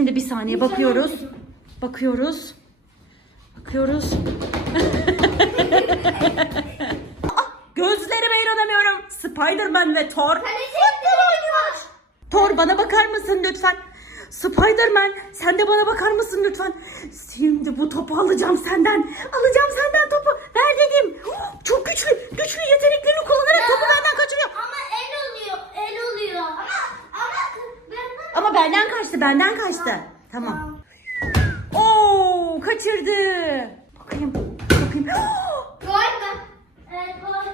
Şimdi bir saniye bakıyoruz. Bakıyoruz. Bakıyoruz. Ah, Gözlerime inanamıyorum. Spider-Man ve Thor. Thor bana bakar mısın lütfen? Spider-Man sen de bana bakar mısın lütfen? Şimdi bu topu alacağım senden. Alacağım senden topu. Ver dedim. Çok güçlü. Güçlü yeteneklerini kullanarak topu benden kaçırıyor. Ama el oluyor, el oluyor. Ama ama ben Ama benden kaçtı. Benden kaçtı. Tamam. Oo kaçırdı. Bakayım. Bakayım. Gol mü? Evet gol.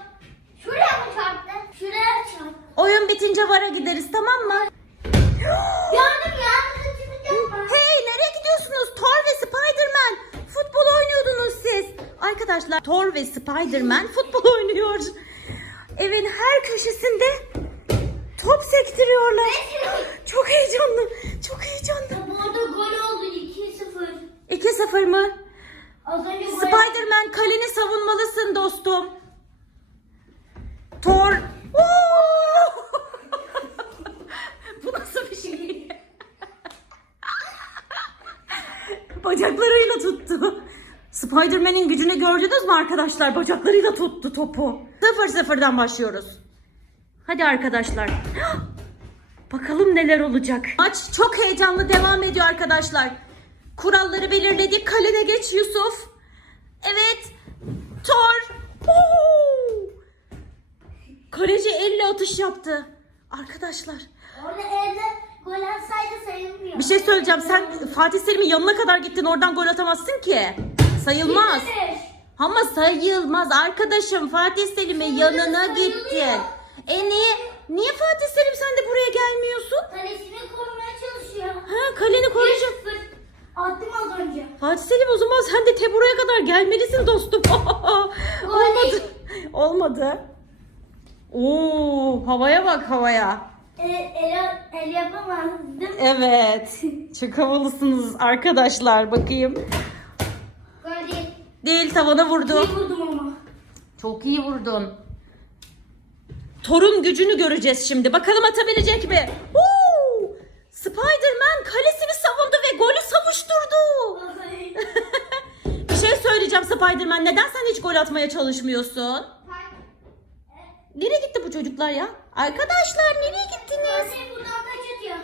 Şuraya mı çarptı? Şuraya çarptı. Oyun bitince vara gideriz tamam mı? Gördüm ya. Hey nereye gidiyorsunuz? Thor ve Spider-Man. Futbol oynuyordunuz siz. Arkadaşlar Thor ve Spider-Man futbol oynuyor. Evin her köşesinde top sektiriyorlar. Çok heyecanlı. Çok heyecanlı. Bu arada gol oldu 2-0. 2-0 mı? Spider-Man kaleni savunmalısın dostum. Thor. Bu nasıl bir şey? Bacaklarıyla tuttu. Spider-Man'in gücünü gördünüz mü arkadaşlar? Bacaklarıyla tuttu topu. 0-0'dan başlıyoruz. Hadi arkadaşlar. Bakalım neler olacak. Maç çok heyecanlı devam ediyor arkadaşlar. Kuralları belirledik. Kalene geç Yusuf. Evet. Tor. Oo! Kaleci elle atış yaptı. Arkadaşlar Orada elde gol atsaydı sayılmıyor. bir şey söyleyeceğim. Sen Fatih Selim'in yanına kadar gittin. Oradan gol atamazsın ki. Sayılmaz. Ama sayılmaz arkadaşım. Fatih Selim'in yanına gittin. E niye? Niye Fatih Selim sen de buraya gelmiyorsun? Kalesini korumaya çalışıyor. Ha kaleni koruyacak. 1-0. Attım az önce. Fatih Selim o zaman sen de te buraya kadar gelmelisin dostum. Olmadı. Olmadı. Oo, havaya bak havaya. El, el, el yapamazdım. Evet. Çok havalısınız arkadaşlar. Bakayım. Gol değil. Değil tavana vurdu. İyi vurdum ama. Çok iyi vurdun. Torun gücünü göreceğiz şimdi. Bakalım atabilecek mi? Woo! Spider-Man kalesini savundu ve golü savuşturdu. Bir şey söyleyeceğim Spider-Man. Neden sen hiç gol atmaya çalışmıyorsun? Nereye gitti bu çocuklar ya? Arkadaşlar nereye gittiniz? Anne buradan taç atıyor.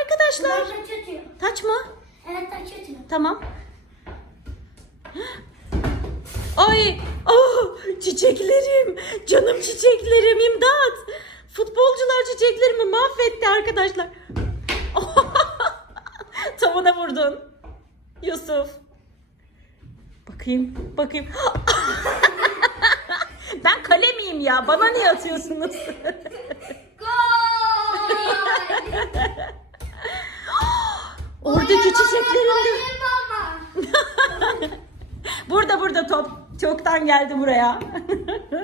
Arkadaşlar. Buradan taç atıyor. Taç mı? Evet taç atıyor. Tamam. Ay, ah, çiçeklerim, canım çiçeklerim, imdat. Futbolcular çiçeklerimi mahvetti arkadaşlar. Tavana vurdun. Yusuf. Bakayım, bakayım. ben kale miyim ya? Bana niye atıyorsunuz? Oradaki çiçeklerim de... Burada burada top. Çoktan geldi buraya.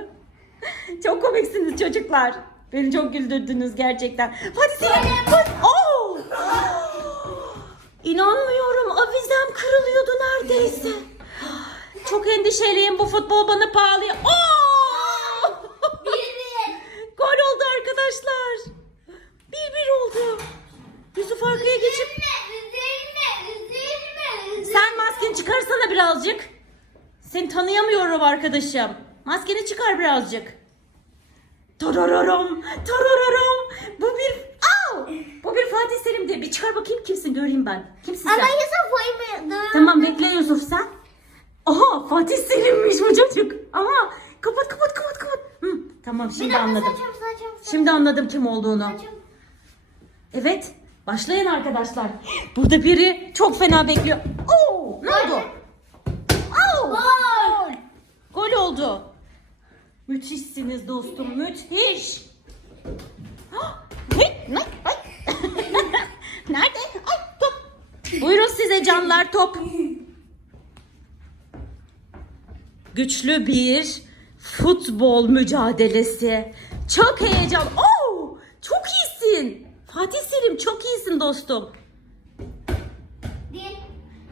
çok komiksiniz çocuklar. Beni çok güldürdünüz gerçekten. Hadi Selim. Hadi. Oo! İnanmıyorum. Avizem kırılıyordu neredeyse. Çok endişeliyim. Bu futbol bana pahalı. Oo! Bir bir. Gol oldu arkadaşlar. Bir bir oldu. Yusuf arkaya geçip Üzerine, üzerine, üzerine, üzerine. Sen maskeni çıkarsana birazcık. Seni tanıyamıyorum arkadaşım. Maskeni çıkar birazcık. Tarararam, tarararam. Bu bir, Au! Bu bir Fatih Selim diye. Bir çıkar bakayım kimsin göreyim ben. Kimsin sen? Ama Yusuf oymuyordu. Tamam bekle Yusuf sen. Aha Fatih Selim'miş bu çocuk. Ama kapat kapat kapat kapat. Hı, tamam şimdi anladım. Saçım, saçım, saçım. Şimdi anladım kim olduğunu. saçım. Evet. Başlayın arkadaşlar. Burada biri çok fena bekliyor. Oo, ne oldu? Oo. Gol oldu. Müthişsiniz dostum. Müthiş. Nerede? Ay top. Buyurun size canlar top. Güçlü bir futbol mücadelesi. Çok heyecan. Oo, çok iyisin. Fatih Selim çok iyisin dostum. Bir.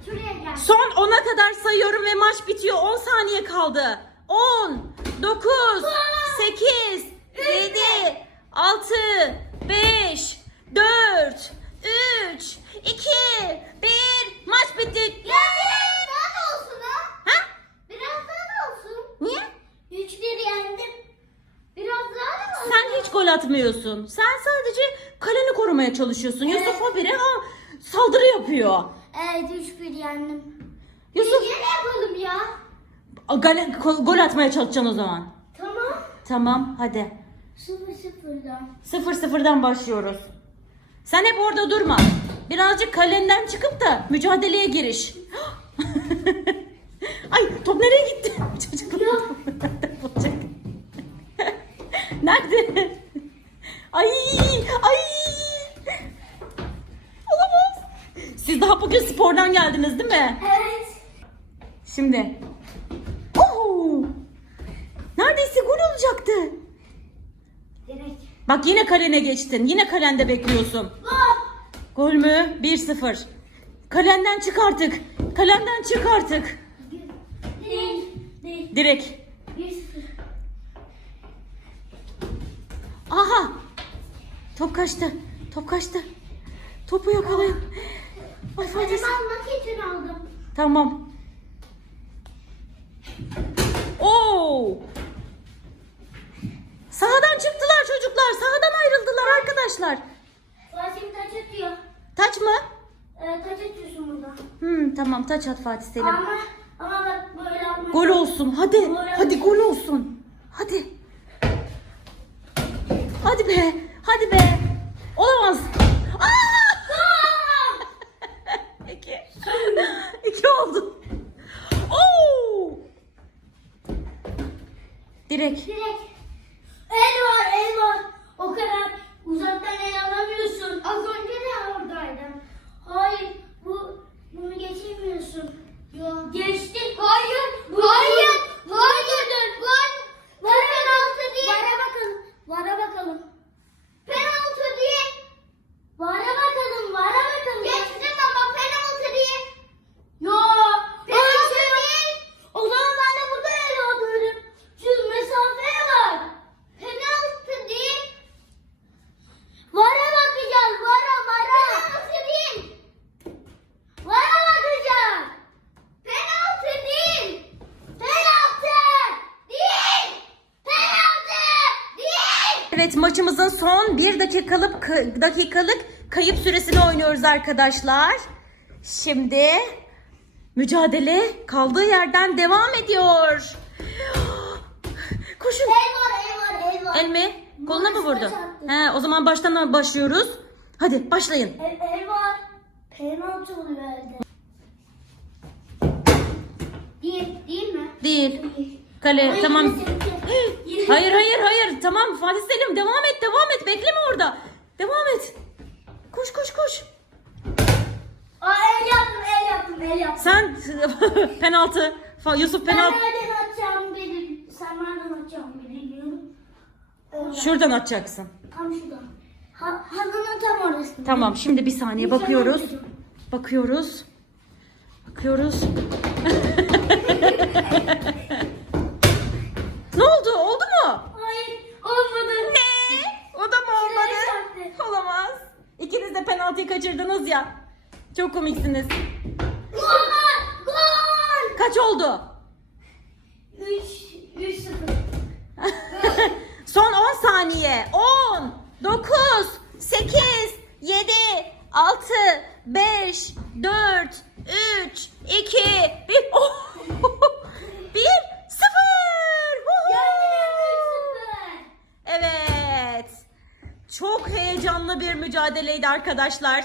Şuraya gel. Son 10'a kadar sayıyorum ve maç bitiyor. 10 saniye kaldı. 10, 9, 8, 7, 6, 5, 4, 3, 2, 1. Maç bitti. Ya biraz daha da olsun ha. Ha? Biraz daha da olsun. Niye? 3-1 yendim. Biraz daha da olsun. Sen hiç gol atmıyorsun. Sen sadece kaleni korumaya çalışıyorsun. Evet. Yusuf habire aa, saldırı yapıyor. Evet 3-1 yendim. Yusuf Yine yapalım ya. Ko- gol atmaya çalışacaksın o zaman. Tamam. Tamam hadi. 0-0'dan. 0-0'dan başlıyoruz. Sen hep orada durma. Birazcık kalenden çıkıp da mücadeleye giriş. Ay top nereye gitti? Çocuklar Ya. nerede bulacak? Nerede? Ay ay. Olamaz. Siz daha bugün geldiniz değil mi? Evet. Şimdi. Oo! Neredeyse gol olacaktı. Direkt. Bak yine kalene geçtin. Yine kalende bekliyorsun. Gol. Gol mü? 1-0. Kalenden çık artık. Kalenden çık artık. Değil. Direkt. 1-0. Aha. Top kaçtı. Top kaçtı. Topu yakalayın. Hadi ben maket aldım. Tamam. Oo. Sahadan çıktılar çocuklar. Sahadan ayrıldılar arkadaşlar. Fatih taç atıyor. Taç mı? Ee, taç atıyorsun burada. Hmm, tamam taç at Fatih Selim. Ama ama bak böyle yapma. Gol olsun. Hadi. Gol Hadi gol olsun. Hadi. Hadi be. Hadi be. Olamaz. Aa! İki. İki oldu. Oo! Direkt. Direkt. El var el var. O kadar uzaktan el alamıyorsun. Az önce de oradaydım. Hayır bu bunu geçemiyorsun. Yok. Geçtin. Hayır. hayır. Hayır. Var. Var penaltı değil. Vara bakalım. Vara bakalım. Penaltı değil. Vara bakalım. Vara bakalım. Geçtim ama penaltı değil. Yo. Penaltı değil. O zaman ben de burada el alıyorum. Şu mesafe var. Penaltı değil. Vara bakacağız. Vara vara. Penaltı değil. Vara bakacağız. Penaltı değil. Penaltı değil. Penaltı değil. Evet maçımızın son bir dakikalık dakikalık kayıp süresini oynuyoruz arkadaşlar. Şimdi mücadele kaldığı yerden devam ediyor. Koşun. El var, el var, el var. El mi? Koluna mı vurdu? He, o zaman baştan başlıyoruz. Hadi başlayın. El, el var. Penaltı oluyor elde. Değil, değil mi? Değil. Değil. Kale Ay, tamam. Hayır hayır hayır. Tamam Fatih Selim devam et devam et. Bekleme orada. Devam et. Koş koş koş. Aa, el yaptım, el yaptım, el yaptım. Sen penaltı. Yusuf Ben penaltı. nereden atacağımı bilirim. Sen nereden atacağımı biliyorum. Oradan. Şuradan atacaksın. Tam şuradan. Ha, halının tam orası. Tamam şimdi bir saniye bakıyoruz. Bakıyoruz. Bakıyoruz. ne oldu? Oldu mu? Hayır, olmadı. Ne? O da mı olmadı? Şuraya çarptı. Olamaz. İkiniz de penaltıyı kaçırdınız ya. Çok komiksiniz. Gol! Gol! Kaç oldu? 3 3 0. Son 10 saniye. 10, 9, 8, 7, 6, 5, 4, 3, 2, 1. Oh! 1, 0. Evet. Çok heyecanlı bir mücadeleydi arkadaşlar.